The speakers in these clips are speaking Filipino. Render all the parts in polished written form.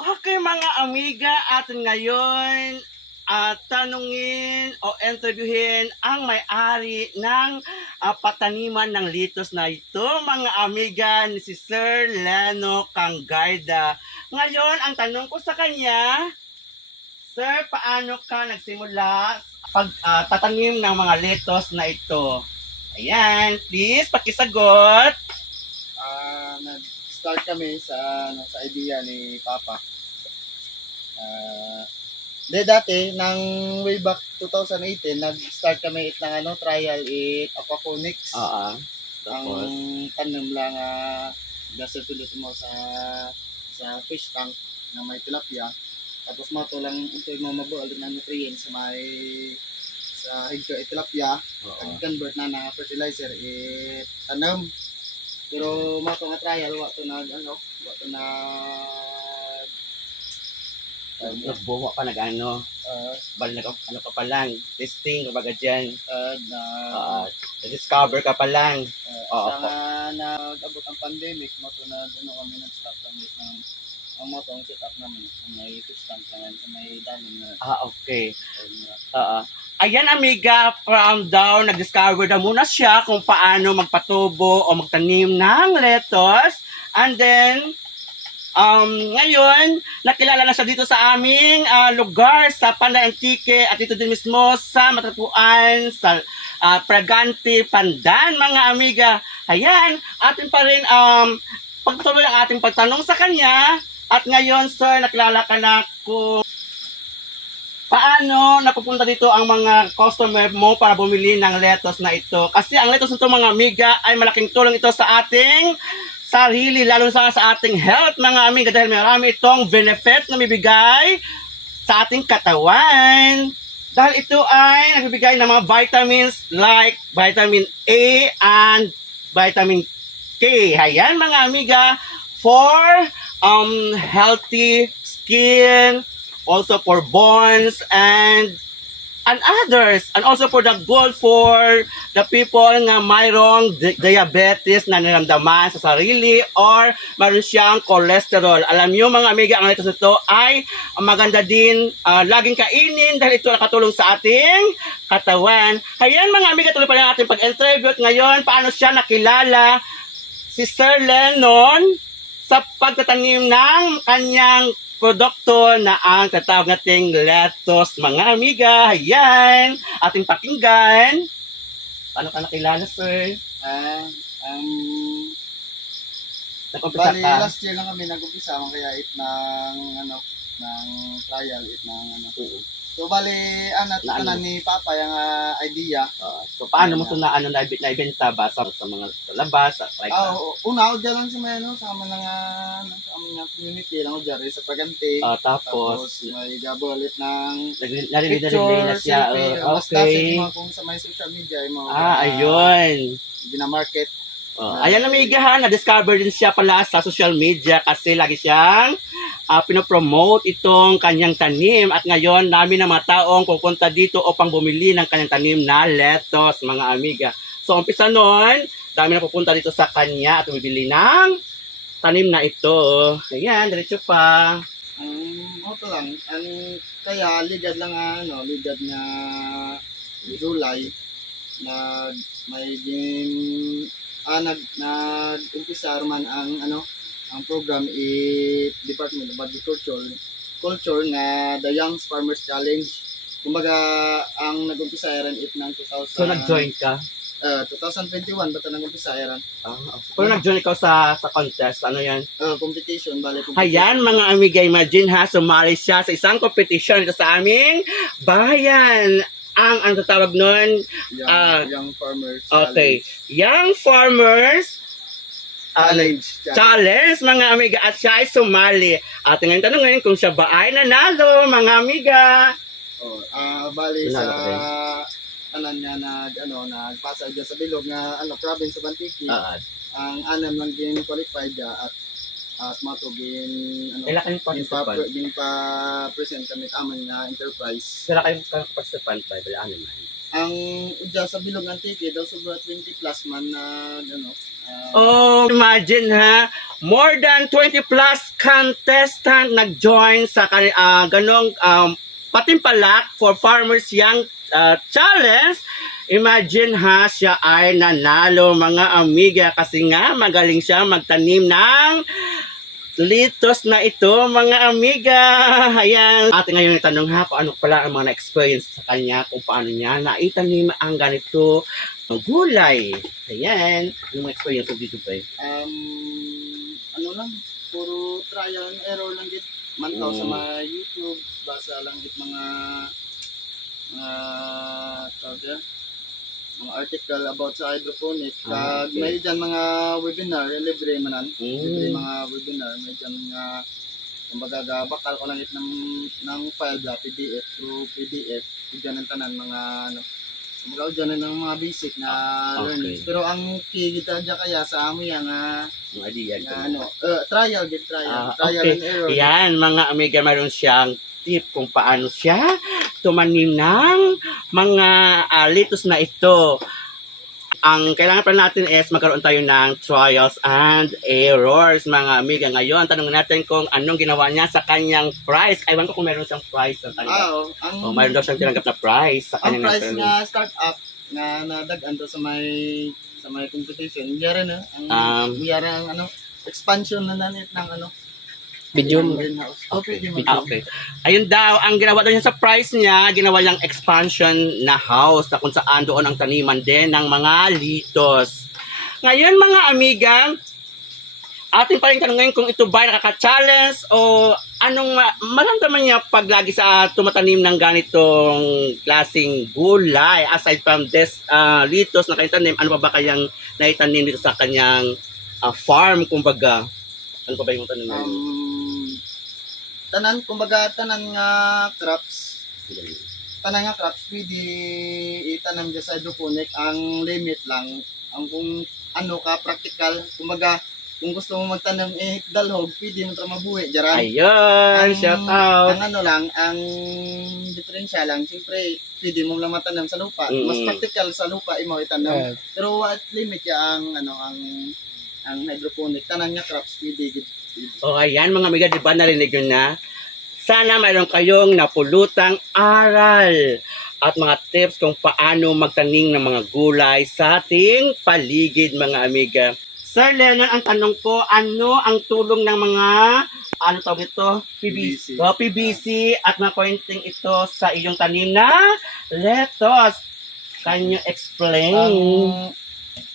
Okay mga amiga, atin ngayon tanungin o interviewin ang may-ari ng pataniman ng litos na ito, mga amiga, ni si Sir Leno Canggarda. Ngayon, ang tanong ko sa kanya, Sir, paano ka nagsimula pagtatanim ng mga litos na ito? Ayan, please, pakisagot. Nag-start kami sa idea ni Papa. Dati, nang way back 2018, nag-start kami ng trial aquaponics. Ang Tapos, tanim lang gasolid mo sa fish tank na may tilapia. Tapos mo to lang ito mo mabuo na nutrients sa higdo tilapia. Convert na fertilizer tanam. Pero mo to nga trial wa to nagbuwa pa nag-ano, ano pa lang, testing, kumbaga dyan, discover ka pa lang. sa nga nag-abot ang pandemic, mato na kami nag-stop kami ang mato ang setup namin. May fish tank lang sa may damin na. Okay. Ayan amiga, from down, nag-discover na muna siya kung paano magpatubo o magtanim ng lettuce. And then, ngayon, nakilala na siya dito sa aming lugar sa Panday Antique at dito din mismo sa Matatuan sa Pragante, Pandan, mga amiga. Ayan, atin pa rin pagpatuloy ang ating pagtanong sa kanya. At ngayon, sir, nakilala ka na kung paano napupunta dito ang mga customer mo para bumili ng lettuce na ito. Kasi ang lettuce nito, mga amiga, ay malaking tulong ito sa ating sarili, lalo sa ating health, mga amiga, dahil marami itong benefits na bibigay sa ating katawan. Dahil ito ay nagbibigay ng mga vitamins like vitamin A and vitamin K. Ayan mga amiga, for healthy skin, also for bones and others, and also for the good for the people nga mayroong diabetes na naramdaman sa sarili or mayroon siyang cholesterol. Alam niyo mga amiga, ang lettuce nito ay maganda din laging kainin dahil ito nakatulong sa ating katawan. Ayan mga amiga, tuloy pa rin ating pag-interview. Ngayon, paano siya nakilala si Sir Lennon sa pagtatanim ng kanyang produkto na ang tatawag nating lettuce, mga amiga. Ayan, ating pakinggan. Paano ka nakilala, sir? Nag-umpisa Bali, ka? last year lang kami nag-umpisa kaya ng trial So bali tanan ni Papa yung idea. So, paano mo ito naibenta ba sa mga sa labas, sa like Una ako lang sa sa amin nga community lang ako dyan sa Pagante. tapos, May gabolit ng narinig na siya. Basta Okay. kung sa may social media mo. Ayun. Gina-market. Ayan amiga ha, na-discover din siya pala sa social media kasi lagi siyang pinopromote itong kanyang tanim at ngayon namin ng mga taong pupunta dito upang bumili ng kanyang tanim na lettuce, mga amiga. So umpisa noon, dami na pupunta dito sa kanya at bumibili ng tanim na ito. Ayan, diretso pa. Ito lang. Kaya ligad lang ligad nga July may din nag-umpisa man ang program Department of Agriculture nga the Young Farmers Challenge. Kumbaga ang nag-umpisa ran ng 2000. So nag-join ka? 2021 basta nag-umpisa ran. Okay. Kung nag-join ikaw sa contest, ano yan? Competition. Ayan mga amiga, imagine ha, sumali siya sa isang competition dito sa aming bayan. Ang tatawag nun, Young Farmers okay, Young Farmers Challenge, mga amiga, at siya ay sumali. At ngayon tanongin kung siya ba ay nanalo, mga amiga. Bali Nanalo ka rin. niya nagpasa dyan sa bilog nga province of Antique. Ang anam lang din qualified at matugin Kailan kayong participant? pa present kami aming enterprise. Kailan kayong participant ba? Ano man? ang udya sa bilog ng ticket daw sobra 20 plus man na ano. Oh, imagine ha, more than 20 plus contestant nag-join sa ganong patimpalak for Farmers Young Challenge. Imagine ha, siya ay nanalo mga amiga kasi nga magaling siya magtanim ng litos na ito mga amiga. Ayan, atin ngayon itanong ha, paano pala ang mga na-experience sa kanya, kung paano niya naitanim ang ganito gulay. Ayan, anong mga experience mo dito ba? Ano lang, puro trial and error lang git. Mantaw sa mga YouTube, basa lang git mga tawag yan, mga article about sa hydroponic. Kag okay. may dyan mga webinar, libre manan. Libre Mm. mga webinar, may dyan mga kumbaga bakal ko lang it ng file da, PDF through PDF. Dyan ang tanan mga ano. Kumbaga dyan ng mga basic na Okay. learnings. Pero ang key kita dyan kaya sa amin yan Ang idea ko. ano, trial, get trial. Trial Okay. and error. Ayan, mga amiga, mayroon siyang tip kung paano siya tumanim ng mga litos na ito. Ang kailangan pa natin is magkaroon tayo ng trials and errors, mga amiga. Ngayon, tanong natin kung anong ginawa niya sa kanyang prize. Aywan ko kung meron siyang prize na tanggap. O, mayroon daw siyang tinanggap na prize sa Ang kanyang price experiment. nga startup na nadagan to sa may competition. Yara na ang yara ang ano expansion na nanit ng ano Video ng mo. greenhouse. Okay, di mo. Okay. Ayun daw, ang ginawa daw niya sa price niya, ginawa niyang expansion na house na kung saan doon ang taniman din ng mga litos. Ngayon mga amiga, atin pa rin tanongin kung ito ba nakaka-challenge o anong maramdaman niya pag lagi sa tumatanim ng ganitong klaseng gulay. Aside from this litos na kanyang tanim, ano pa ba kayang naitanim dito sa kanyang farm, kumbaga? Ano pa ba yung tanim niya? Tanan kumbaga tanan nga crops pwede itanam dyan sa hydroponic. Ang limit lang ang kung ano ka practical kumbaga kung gusto mo magtanim dalhog pwede mo tra mabuhi jaran. Ayun, shout out. Ang ano lang, ang diferensya lang, siyempre, pwede mo lang matanam sa lupa. Mas practical sa lupa, imo itanam. Pero at limit ya ang hydroponic. Tanan nga crops, pwede. O ayan mga amiga, di ba narinig yun na? Sana mayroon kayong napulutang aral at mga tips kung paano magtanim ng mga gulay sa ating paligid mga amiga. Sir Lennon, ang tanong ko, ano ang tulong ng mga ano tawag ito? PVC. PVC at mga pointing ito sa iyong tanim na lettuce. Can you explain?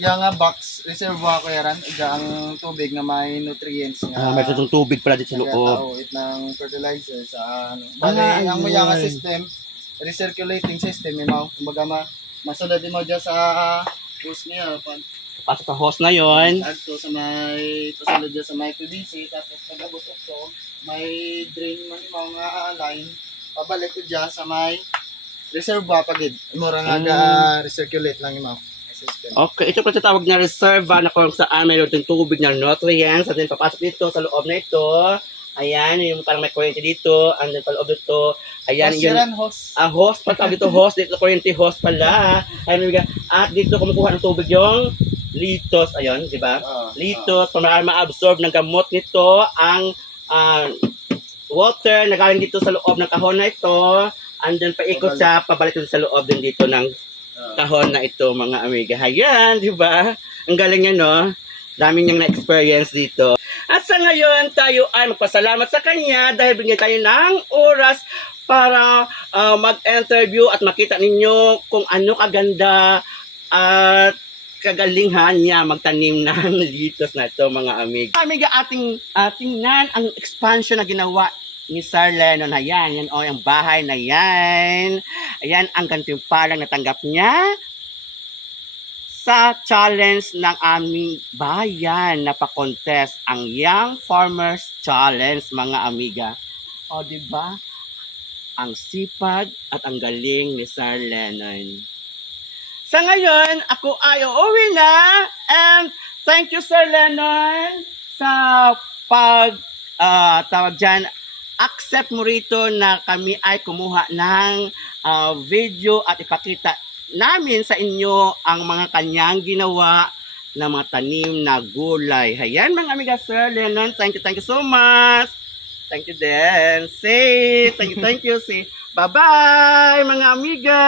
Yung box, reservoir ko yaran, ang tubig na may nutrients nga. May itong tubig pala dito sa loob. Kaya it ng fertilizer sa ano. Bale, ang mayang system, recirculating system, kumbaga masunod mo dyan sa hose niya. Pasok sa hose na yon. Agto sa may pasunod dyan sa may PVC, tapos pag-abot ito, may drain man yung mga line, pabalik ko dyan sa may reservoir pagid. Mura nga recirculate lang yung system. Okay, ito pala tawag na reserva na kung saan mayroon din tubig na nutrients at then papasok dito sa loob na ito. Ayan, yung parang may kuryente dito, and then paloob dito. Ayan, yun. Hose. Hose, patawag dito hose, dito kuryente hose pala. Ayan, at dito kumukuha ng tubig yung litos, ayun, di ba? Litos, para ma-absorb ng gamot nito ang water na galing dito sa loob ng kahon na ito, and then paikot siya, pabalik dito sa loob din dito ng kahon na ito, mga amiga. Ayan, di ba? Ang galing niya, no? Dami niyang na-experience dito. At sa ngayon, tayo ay magpasalamat sa kanya dahil bigyan tayo ng oras para mag-interview at makita ninyo kung ano kaganda at kagalingan niya magtanim ng litos na ito, mga amiga. Amiga, ating nan ang expansion na ginawa ni Sir Lennon. Ayan, yan o, yung bahay na yan. Ayan, ang gantimpalang natanggap niya sa challenge ng aming bayan na pa-contest, ang Young Farmers Challenge, mga amiga. O, diba? Ang sipag at ang galing ni Sir Lennon. Sa ngayon, ako ay uuwi na, and thank you, Sir Lennon, sa tawag dyan, accept mo rito na kami ay kumuha ng video at ipakita namin sa inyo ang mga kanyang ginawa na mga tanim na gulay. Ayan mga amiga, Sir Lennon, thank you so much. Thank you din. Say, thank you, say. Bye-bye mga amiga.